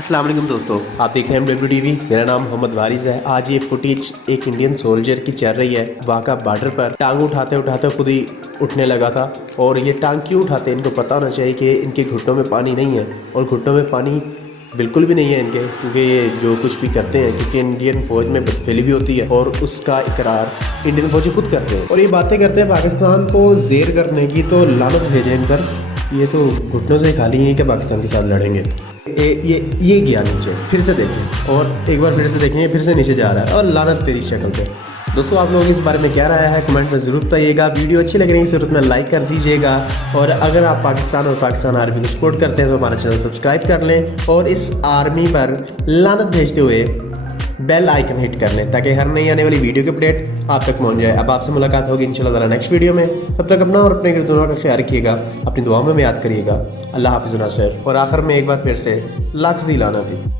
अस्सलाम वालेकुम दोस्तों, आप देख रहे हैं WTV। मेरा नाम मोहम्मद वारिस है। आज ये फुटेज एक इंडियन सोल्जर की चल रही है। वाघा बॉर्डर पर टांग उठाते उठाते खुद ही उठने लगा था। और ये टांग क्यों उठाते हैं, इनको पता होना चाहिए कि इनके घुटनों में पानी नहीं है। और घुटनों में पानी बिल्कुल भी नहीं है इनके, क्योंकि ये जो कुछ भी करते हैं, क्योंकि इंडियन फौज में बदफेली भी होती है और उसका इकरार इंडियन फौजी खुद करते हैं। और ये बातें करते हैं पाकिस्तान को जेर करने की, तो लानत भेजें इन पर। ये तो घुटनों से खाली हैं कि पाकिस्तान के साथ लड़ेंगे। ये गया नीचे, फिर से देखें और एक बार फिर से देखें, ये फिर से नीचे जा रहा है। और लानत तेरी शक्ल पे। दोस्तों, आप लोग इस बारे में क्या राय है कमेंट में ज़रूर बताइएगा। वीडियो अच्छी लगने की सूरत में लाइक कर दीजिएगा। और अगर आप पाकिस्तान और पाकिस्तान आर्मी को सपोर्ट करते हैं तो हमारा चैनल सब्सक्राइब कर लें और इस आर्मी पर लानत भेजते हुए बेल आइकन हिट कर लें, ताकि हर नई आने वाली वीडियो की अपडेट आप तक पहुंच जाए। अब आपसे मुलाकात होगी इंशाल्लाह नेक्स्ट वीडियो में। तब तक अपना और अपने दोनों का ख्याल रखिएगा, अपनी दुआओं में याद करिएगा। अल्लाह हाफिज़ नासिर। और आखिर में एक बार फिर से लाख दी लानत दी।